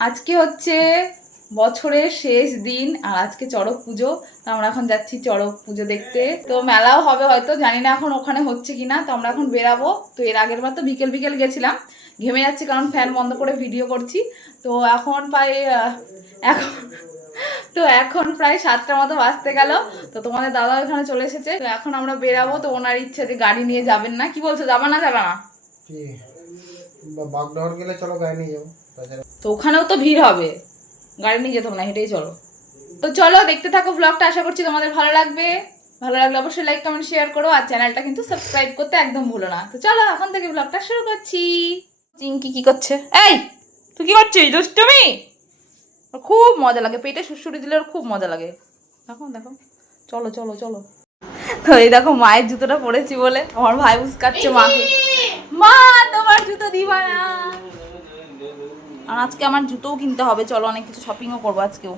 আজকে হচ্ছে বছরের শেষ দিন আর আজকে চড়ক পুজো। তো আমরা এখন যাচ্ছি চড়ক পুজো দেখতে। তো মেলাও হবে হয়তো, জানি না এখন ওখানে হচ্ছে কিনা। তো আমরা এখন বেরাবো। তো এর আগের বার তো বিকেল বিকেল গেছিলাম। ঘেমে যাচ্ছি কারণ ফ্যান বন্ধ করে ভিডিও করছি। তো এখন প্রায় এখন, তো এখন প্রায় সাতটা মতো বাজতে গেল। তো তোমাদের দাদা ওখানে চলে এসেছে। তো এখন আমরা বেরাবো। তো ওনার ইচ্ছে যে গাড়ি নিয়ে যাবেন না। কি বলছো, যাবা না যাবে না? কি? গেলে চলো গাড়ি নিয়ে যাব। তো ওখানেও তো ভিড় হবে। গাড়ি নিয়ে যেতে হবে না, হেঁটেই চলো। তো চলো, দেখতে থাকো ব্লগটা আশা করছি তোমাদের ভালো লাগবে। ভালো লাগলে অবশ্যই লাইক কমেন্ট শেয়ার করো, আর চ্যানেলটা কিন্তু সাবস্ক্রাইব করতে একদম ভুলো না। তো চলো, এখন থেকে ব্লগটা শুরু করছি। চিঙ্কি কি করছে? এই, তুই কি করছিস? দুষ্টুমি! খুব মজা লাগে, পেটে সুড়সুড়ি দিলে খুব মজা লাগে। দেখো দেখো। চলো চলো চলো। তো এই দেখো, মায়ের জুতোটা পরেছি বলে। আমার ভাই উস্কাচ্ছে মাকে। মা, তোমার জুতো দিবা না। আর আজকে আমার জুতোও কিনতে হবে চলো অনেক কিছু শপিংও করব আজকেও।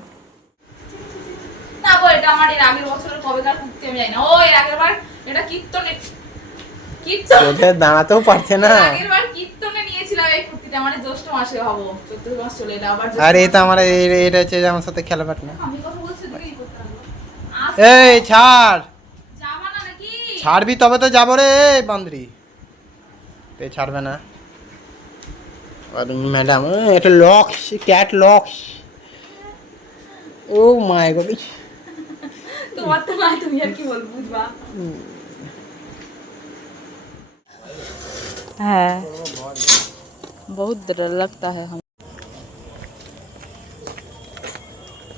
না এটা আমার এর আগের বছরের কবেকার কুর্তি আমি জানি না। ও এর আগের বার এটা কীর্তনে কীর্তন দাঁড়াতেও পারছে না। এর আগের বার কীর্তনে নিয়েছিলাম এই কুর্তিটা মানে জ্যৈষ্ঠ মাসে ভাবো চৈত্র মাস চলে এলো আবার জ্যৈষ্ঠ আর তো আমার এই- এটা হচ্ছে আমার সাথে খেলা পাট না আমি কথা বলছি এই ছাড়! ছাড়বি তবে তো যাব রে বান্দ্রি। তে ছাড়বে না। আর ম্যাডাম। এটা লক্স ক্যাট লক্স ও মাই গড। তোমার তো না তুমি আর কি বলব বুঝবা? হ্যাঁ। বহুত ডর লাগতা হ্যাঁ হাম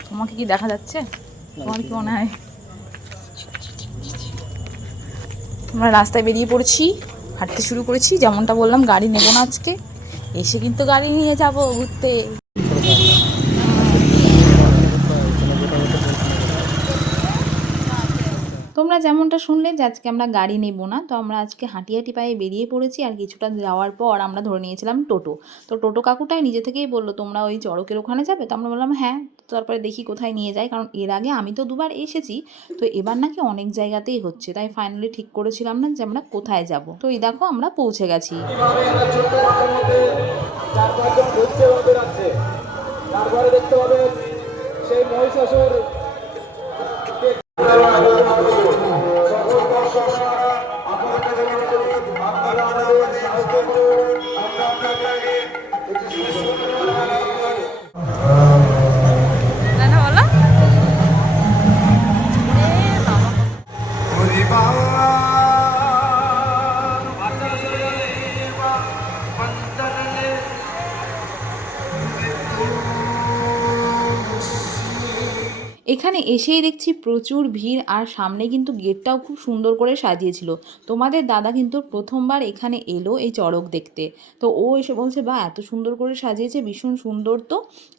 তোমাকে কি দেখা যাচ্ছে? তোমার কি মনে হয়? আমরা রাস্তায় বেরিয়ে পড়েছি হাঁটতে শুরু করেছি যেমনটা বললাম গাড়ি নেব না আজকে। এসে কিন্তু গাড়ি নিয়ে যাব ঘুরতে। তোমরা যেমনটা শুনলে যে আজকে আমরা গাড়ি নেব না, তো আমরা আজকে হাঁটি হাঁটি পায়ে বেরিয়ে পড়েছি আর কিছুটা যাওয়ার পর আমরা ধরে নিয়েছিলাম টোটো। তো টোটো কাকুটাই নিজে থেকেই বলল, তোমরা ওই চড়কের ওখানে যাবে? তো আমরা বললাম হ্যাঁ। তারপরে দেখি কোথায় নিয়ে যায়, কারণ এর আগে আমি তো দুবার এসেছি, তো এবার নাকি অনেক জায়গাতেই হচ্ছে। তাই ফাইনালি ঠিক করেছিলাম না যে আমরা কোথায় যাব। তো এই দেখো আমরা পৌঁছে গেছি। তারপরে দেখতে পাবেন সেই মহিষাসুর এখানে এসেই দেখছি প্রচুর ভিড় আর সামনে কিন্তু গেটটাও খুব সুন্দর করে সাজিয়েছিল। তোমাদের দাদা কিন্তু প্রথমবার এখানে এলো এই চড়ক দেখতে। তো ও এসে বলছে বা এত সুন্দর করে সাজিয়েছে, ভীষণ সুন্দর তো।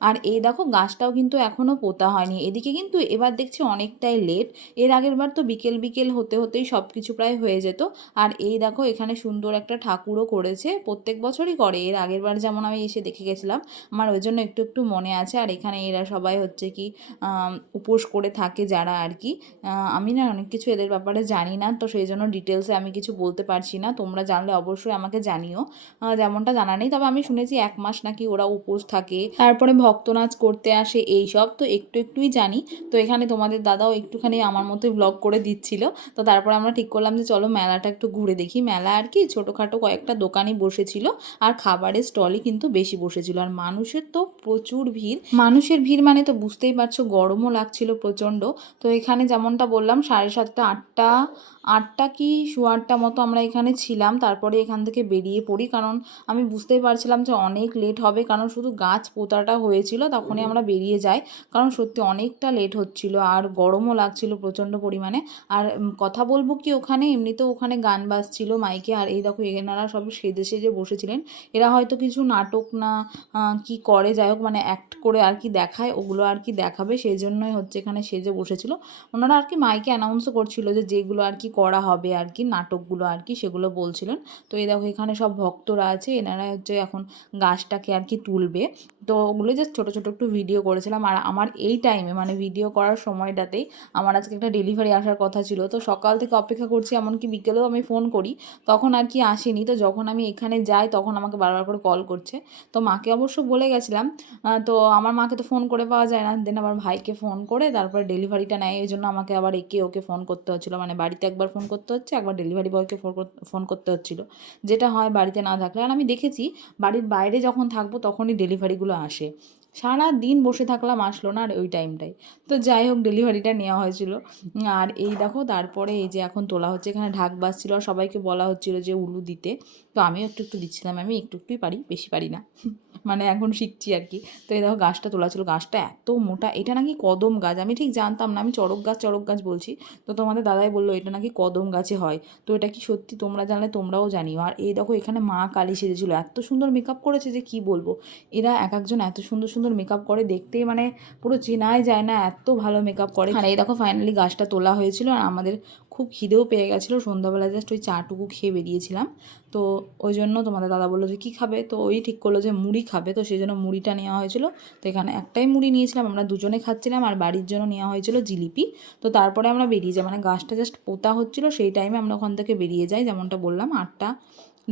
আর এই দেখো গাছটাও কিন্তু এখনও পোতা হয়নি। এদিকে কিন্তু এবার দেখছি অনেকটাই লেট এর আগের বার তো বিকেল বিকেল হতে হতেই সব কিছু প্রায় হয়ে যেত। আর এই দেখো এখানে সুন্দর একটা ঠাকুরও করেছে, প্রত্যেক বছরই করে। এর আগের বার যেমন আমি এসে দেখে গেছিলাম, আমার ওই জন্য একটু একটু মনে আছে। আর এখানে এরা সবাই হচ্ছে কি উপোস করে থাকে যারা আর কি। আমি না অনেক কিছু এদের ব্যাপারে জানি না, তো সেই জন্য ডিটেলসে আমি কিছু বলতে পারছি না। তোমরা জানলে অবশ্যই আমাকে জানিও। যেমনটা জানা নেই, তবে আমি শুনেছি এক মাস নাকি ওরা উপোস থাকে, তারপরে ভক্ত নাচ করতে আসে এই সব তো একটু একটুই জানি। তো এখানে তোমাদের দাদাও একটুখানি আমার মতো ব্লগ করে দিচ্ছিল। তো তারপরে আমরা ঠিক করলাম যে চলো মেলাটা একটু ঘুরে দেখি। মেলা আর কি, ছোটোখাটো কয়েকটা দোকানই বসেছিল, আর খাবারের স্টলই কিন্তু বেশি বসেছিল। আর মানুষের তো প্রচুর ভিড়। মানুষের ভিড় মানে তো বুঝতেই পারছ, গরমও লাগছিল প্রচণ্ড। তো এখানে যেমনটা বললাম, সাড়ে সাতটা, আটটা আটটা কি আটটা মতো আমরা এখানে ছিলাম। তারপরে এখান থেকে বেরিয়ে পড়ি, কারণ আমি বুঝতেই পারছিলাম যে অনেক লেট হবে, কারণ শুধু গাছ পোতাটা হয়েছিল, তখনই আমরা বেরিয়ে যাই। কারণ সত্যি অনেকটা লেট হচ্ছিল, আর গরমও লাগছিল প্রচণ্ড পরিমাণে। আর কথা বলব কি ওখানে, এমনিতেও ওখানে গান বাজছিল মাইকে, আর এই দেখো এনারা সব সেজে সেজে বসেছিলেন। এরা হয়তো কিছু নাটক না কি করে, যাই হোক মানে অ্যাক্ট করে আর কি দেখায়, ওগুলো আর কি দেখাবে, সেই জন্যই হচ্ছে এখানে সেজে বসেছিল। ওনারা আর কি মাইকে অ্যানাউন্সও করছিল যে যেগুলো আর কি করা হবে, আর কি নাটকগুলো আর কি সেগুলো বলছিলেন। তো এই দেখো এখানে সব ভক্তরা আছে, এনারা হচ্ছে এখন গাছটাকে আর কি তুলবে। তো ওগুলো জাস্ট ছোটো ছোটো একটু ভিডিও করেছিলাম। আর আমার এই টাইমে মানে ভিডিও করার সময়টাতেই আমার আজকে একটা ডেলিভারি আসার কথা ছিল। তো সকাল থেকে অপেক্ষা করছি, এমনকি বিকেলেও আমি ফোন করি। তখন আর কি আসেনি। তো যখন আমি এখানে যাই, তখন আমাকে বারবার করে কল করছে। তো মাকে অবশ্য বলে গেছিলাম তো আমার মাকে তো ফোন করে পাওয়া যায় না। দেন আমার ভাইকে ফোন করে তারপরে ডেলিভারিটা নেয়। এই জন্য আমাকে আবার একে ওকে ফোন করতে হচ্ছিল। মানে বাড়িতে একবার ফোন করতে হচ্ছে, একবার ডেলিভারি বয়কে ফোন করতে হচ্ছিল। যেটা হয় বাড়িতে না থাকলে। আর আমি দেখেছি, বাড়ির বাইরে যখন থাকব তখনই ডেলিভারিগুলো আসে। সারা দিন বসে থাকলাম, আসলো না আর ওই টাইমটাই তো যাই হোক ডেলিভারিটা নেওয়া হয়েছিল। আর এই দেখো, তারপরে এই যে এখন তোলা হচ্ছে, এখানে ঢাক বাজছিল, আর সবাইকে বলা হচ্ছিল যে উলু দিতে। তো আমিও একটু একটু দিচ্ছিলাম, আমি একটু একটুই পারি, বেশি পারি না। মানে এখন শিখছি আর কি। তো এই দেখো, গাছটা তোলা ছিল, গাছটা এত মোটা, এটা নাকি কদম গাছ, আমি ঠিক জানতাম না, আমি চড়ক গাছ চড়ক গাছ বলছি। তো তোমাদের দাদাই বলল, এটা নাকি কদম গাছে হয়। তো এটা কি সত্যি তোমরা জানলে, তোমরাও জানিও। আর এই দেখো, এখানে মা কালী সেজেছিল, এত সুন্দর মেকআপ করেছে যে কি বলব? এরা এক একজন এত সুন্দর সুন্দর মেকআপ করে, দেখতেই মানে পুরো চেনাই যায় না, এত ভালো মেকআপ করে। আর এই দেখো ফাইনালি গাছটা তোলা হয়েছিল আর আমাদের খুব খিদেও পেয়ে গেছিল। সন্ধ্যাবেলা জাস্ট ওই চাটুকু খেয়ে বেরিয়েছিলাম। তো ওই জন্য তোমাদের দাদা বলল যে, কী খাবে? তো ওই ঠিক করল যে, মুড়ি খাবে। তো সেই জন্য মুড়িটা নেওয়া হয়েছিল। তো এখানে একটাই মুড়ি নিয়েছিলাম। আমরা দুজনে খাচ্ছিলাম আর বাড়ির জন্য নেওয়া হয়েছিল জিলিপি। তো তারপরে আমরা বেরিয়ে যাই। মানে গাছটা জাস্ট পোতা হচ্ছিল, সেই টাইমে আমরা ওখান থেকে বেরিয়ে যাই, যেমনটা বললাম, আটটা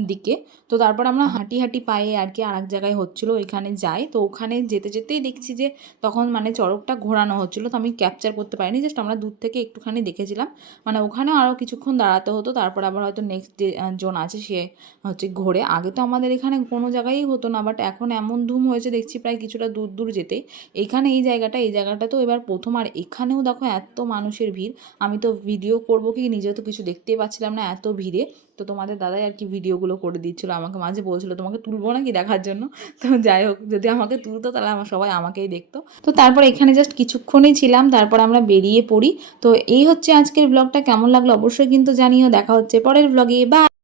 দিকে। তো তারপর আমরা হাঁটি হাঁটি পায়ে আর কি আর এক জায়গায় হচ্ছিল, ওইখানে যাই। তো ওখানে যেতে যেতেই দেখছি যে তখন মানে চড়কটা ঘোরানো হচ্ছিল। তো আমি ক্যাপচার করতে পারিনি জাস্ট আমরা দূর থেকে একটুখানি দেখেছিলাম। মানে ওখানে আরও কিছুক্ষণ দাঁড়াতে হতো, তারপর আবার হয়তো নেক্সট যে জন আছে সে হচ্ছে ঘোরে। আগে তো আমাদের এখানে কোনো জায়গায়ই হতো না বাট এখন এমন ধুম হয়েছে, দেখছি প্রায় কিছুটা দূর দূর যেতে। এখানে এই জায়গাটা এই জায়গাটা তো এবার প্রথম। আর এখানেও দেখো এত মানুষের ভিড়। আমি তো ভিডিও করব কি নিজে তো কিছু দেখতেই পাচ্ছিলাম না এত ভিড়ে। তো তোমাদের দাদাই আর কি ভিডিওগুলো করে দিচ্ছিল, আমাকে মাঝে বলছিল, তোমাকে তুলবো নাকি দেখার জন্য? তো যাই হোক, যদি আমাকে তুলতো তাহলে আমার সবাই আমাকেই দেখতো। তো তারপর এখানে জাস্ট কিছুক্ষণই ছিলাম, তারপর আমরা বেরিয়ে পড়ি। তো এই হচ্ছে আজকের ব্লগটা কেমন লাগল অবশ্যই কিন্তু জানিও, দেখা হচ্ছে পরের ব্লগে বা